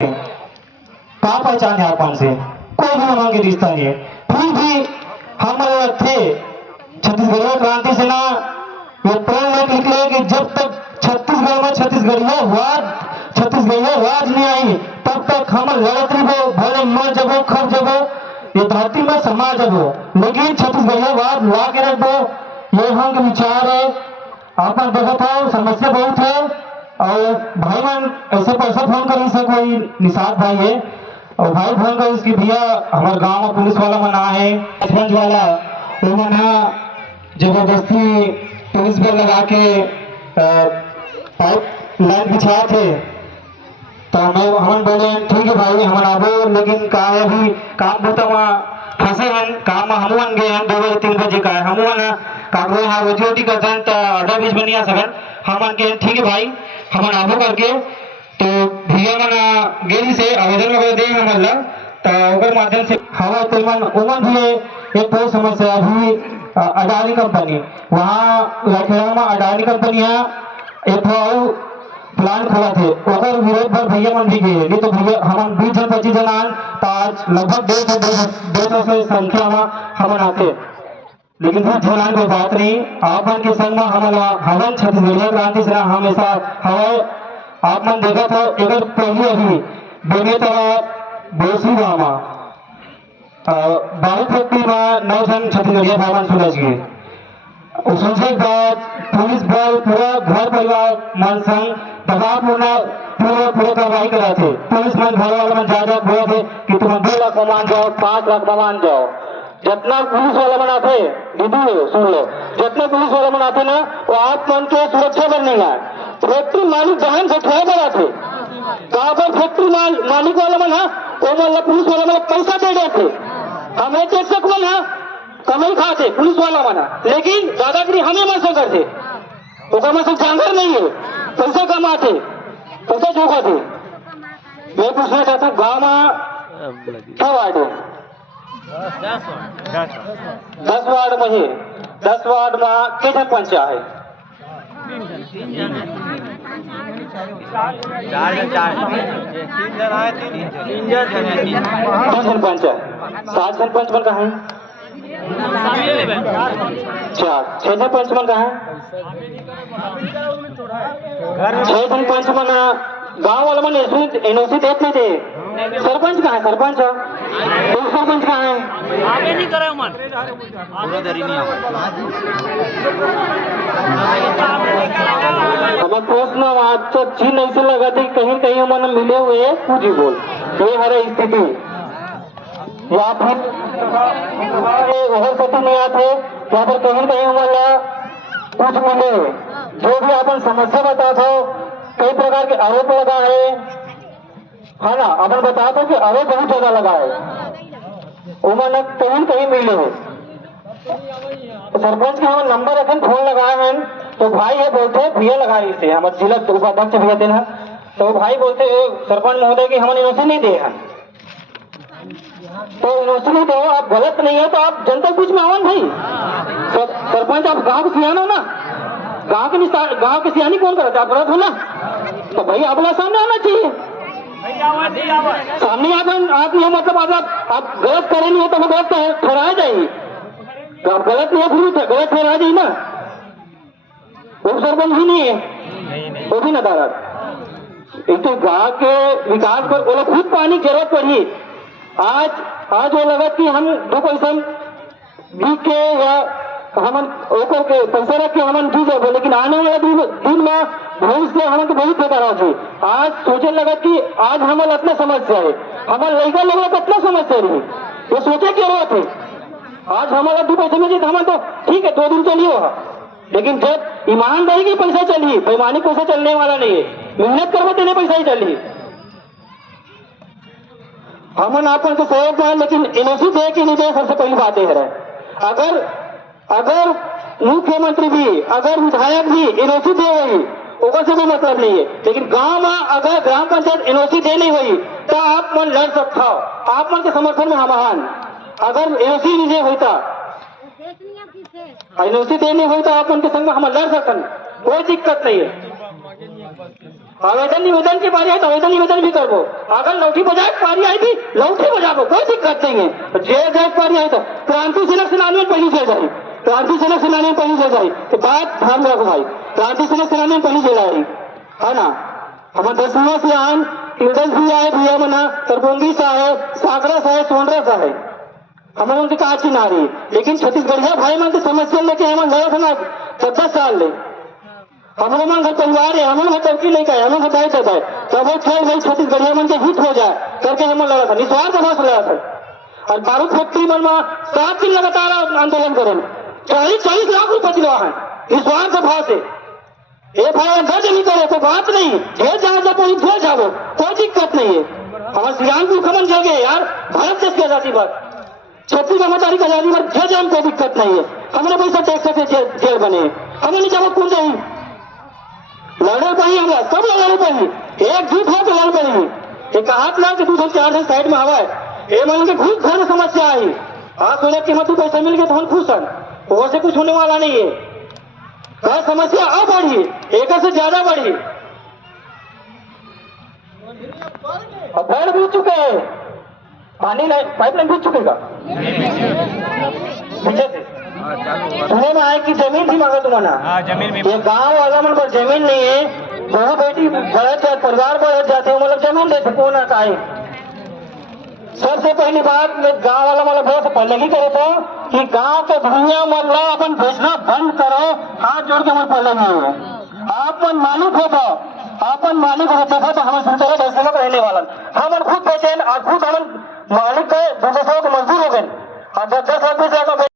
कहाँ पहचान है अपन से, कोई भी हमारे रिश्ता नहीं है। फिर भी हम थे छत्तीसगढ़ क्रांति सेना ये प्रण में निकले कि जब तक छत्तीसगढ़ में छत्तीसगढ़ राज नहीं आई तब तक हम लड़त रहो, भले मर जबो खर जबो ये धरती में समा जबो, लेकिन छत्तीसगढ़ राज ला के रख दो। ये हम विचार है। आपन देखा था समस्या बहुत है और भाई मन ऐसे पैसा फोन कर से कोई निषाद भाई है और भाई फोन कर इसकी भैया हमारे गांव में पुलिस वाला मना है सरपंच वाला वो मना जबरदस्ती पुलिस बल लगा के पाइप लाइन बिछाए थे। तो हम बोले ठीक है भाई हम आबो, लेकिन का अभी काम बोता वहाँ फंसे हैं काम में हम गए हैं 2 बजे 3 बजे का है हम कागो यहाँ रोजी रोटी करते हैं तो आधा बीच बनिया सकन हम के ठीक है भाई हम आबो करके। तो भैया मन गेली से आवेदन वगैरह दे हमारे तो माध्यम से हवा तो उमन भी एक बहुत समस्या अभी अडानी कंपनी वहाँ लखनऊ में अडानी कंपनी है एक प्लांट खोला थे ओकर विरोध पर भैया मन भी गए, नहीं तो भैया हम 20 जन 25 जन आन तो आज लगभग 200 से संख्या में हम आते, लेकिन फिर झेलान कोई बात नहीं। आप मन के संग में हवन छत्तीसगढ़ क्रांति सेना हमेशा हवा आप मन देखा था एक पहले अभी बोले तो बोसी गाँव में 12 फैक्ट्री में 9 जन छत्तीसगढ़िया भाई सुलझ गए। उसके बाद पुलिस बल पूरा घर परिवार मन संग दबाव पूरा कार्रवाई करा थे। पुलिस मन घर वाला मन ज्यादा बोला थे कि तुम 2 लाख मान जाओ 5 लाख मान जाओ। जितना पुलिस वाला मन आते दीदी सुन लो, जितना पुलिस वाला मन आते ना वो आप मन के सुरक्षा बनने का फैक्ट्री मालिक बहन से ठहर बना थे कहाँ पर फैक्ट्री मालिक वाला मन है वो मतलब पुलिस वाला मतलब पैसा दे रहे थे। हमें चेक मन है कमाई खाते पुलिस वाला मना, लेकिन दादागिरी हमें मत करते तो में सब जानवर नहीं है पैसा कमाते पैसा चौकाते। मैं पूछना चाहता हूँ गाँव में क्या वार्ड है 10 वार्ड में है 10 वार्ड में कितने पंचायत है 5 जन पंचायत 7 जन पंच बन कहा है 6 जन पंच बन कहा है 6 जन पंच बन गाँव वाला मन एनओसी देते थे। सरपंच कहाँ है सरपंच सरपंच कहाँ है आगे नहीं करे मन पूरा दरी नहीं हमें प्रश्न अच्छा चीन ऐसे लगा था कहीं कहीं मन मिले हुए कुछ ही बोल ये हर स्थिति या फिर स्थिति नहीं आते या फिर कहीं कहीं वाला कुछ मिले जो भी अपन समस्या बता दो कई प्रकार के आरोप लगा है ना अपन बता दो कि आरोप बहुत ज्यादा लगा है उन्होंने कहीं मिले हो तो सरपंच के हम नंबर रखें फोन लगाए हैं तो भाई ये बोलते भैया लगाए इसे हमारे जिला उपाध्यक्ष भैया देना तो भाई बोलते सरपंच महोदय की हमारे यूनिवर्सिटी नहीं दे हैं तो यूनिवर्सिटी दो आप गलत नहीं है तो आप जनता बीच में आवन भाई सरपंच आप गाँव के सियाना हो ना गाँव के सियानी कौन करते आप गलत हो ना तो भाई अपना सामने आना चाहिए सामने आप नहीं मतलब आप गलत करे नहीं हो तो गलत ठहराया जाएगी तो आप गलत नहीं है फिर गलत ठहरा जाइए ना वो सरपंच ही नहीं है वो भी नदारत एक तो गाँव के विकास पर वो लोग खुद पानी की जरूरत पड़ी आज वो लगा कि हम 2 पैसा बीत के या हम ओकर के पैसा रख के हम ठीक है, लेकिन आने वाला दिन में भविष्य हमें तो बहुत बेकार हो। आज सोचे लगा कि आज हमारे इतना समस्या है हमारे लड़का लोग इतना समस्या रही वो सोचे की जरूरत है। आज हमारा 2 पैसे में हम तो ठीक है 2 दिन चलिए वहाँ, लेकिन जब ईमानदारी की पैसा चलिए बेईमानी पैसा चलने वाला नहीं है, मेहनत करवा देने पैसा ही चलिए हमन आपन तो सहयोग है, लेकिन एनओसी दे के नहीं दे सबसे पहली बात है अगर मुख्यमंत्री भी अगर विधायक भी एनओसी दे वही ओकर से भी मतलब नहीं है, लेकिन गांव में अगर ग्राम पंचायत एनओसी दे नहीं हुई तो आप मन लड़ सकता हो आप मन के समर्थन में हम अगर एनओसी नहीं होता एनओसी दे नहीं हुई तो आप उनके संग में हम लड़ सकते कोई दिक्कत नहीं है। आवेदन निवेदन की बारी है तो आवेदन निवेदन भी करबो। अगर लौठी बजाए की बारी आई थी लौठी बजाबो, कोई दिक्कत नहीं है। जेल जाए की बारी आई तो क्रांति सेना सेनानी में पहली जेल जाए, क्रांति सेना सेनानी में पहली जेल जाए। तो बात ध्यान में रखो भाई, क्रांति सेना सेनानी में पहली जेल आई है ना। हमारे 10वां से आन इल्दस भी आए, भैया मना तरबोंगी सा है, साकरा सा है, सोनरा सा है, हमारे उनके कहा चिन्ह आ रही। लेकिन छत्तीसगढ़िया भाई मन की समस्या लेके हम लड़ा था ना 10 साल ले। हमारे मन घर परिवार है, हमारे घर चौकी लेके आए, हमारे घर दाई चलता है, तब वो खेल भाई छत्तीसगढ़िया मन के हित हो जाए करके हम लड़ा था, निस्वार्थ भाव से लड़ा था। और बारूद फैक्ट्री मन में 7 दिन लगातार आंदोलन करें, 40 लाख रुपए दिलवा है निस्वार्थ भाव से। ये भाई दर्ज नहीं करे तो बात नहीं, जेल जाओ जब जेल जाओ, कोई दिक्कत नहीं है। हमारे श्रीरामपुर खमन जल गए यार, भारत देश की आजादी पर, छत्तीसगढ़ तारीख आजादी पर जेल जाने कोई दिक्कत नहीं है। हमने पैसा टैक्स से जेल बने, हमें नहीं जाओ कौन जाए लड़े पड़ी, हमरा सब लड़े पड़ी, एकजुट होकर लड़ पड़ी। एक हाथ ला के 2-4 दिन साइड में हवा है, ये मान के घुस घर में समस्या आई, हाँ सोने की मत पैसा मिल गया तो हम खुश हैं, वो से कुछ होने वाला नहीं है। कहा समस्या अब बढ़ी, एक से ज्यादा बढ़ी, अब बैठ भी चुके हैं, पानी पाइपलाइन भी चुकेगा पीछे से। सुने में आए कि जमीन थी मांगा तुम्हारा, जमीन में ये गांव वाला मन पर जमीन नहीं है, बहू बेटी बढ़त जाए, परिवार बढ़त जाते हैं, मतलब जमीन दे सको ना का है। सबसे पहली बात मैं गांव वाला मतलब बहुत पहले ही करे था कि गांव के भूमिया मतलब अपन बेचना बंद करो, हाथ जोड़ के मैं पहले ही हूँ। आप मन मालिक होता, आपन मालिक होता था तो हम सुनते रहे में रहने वाला, हम खुद बेचे और खुद हम मालिक गए, दूसरे को मजदूर हो गए और 10 लाख 20 लाख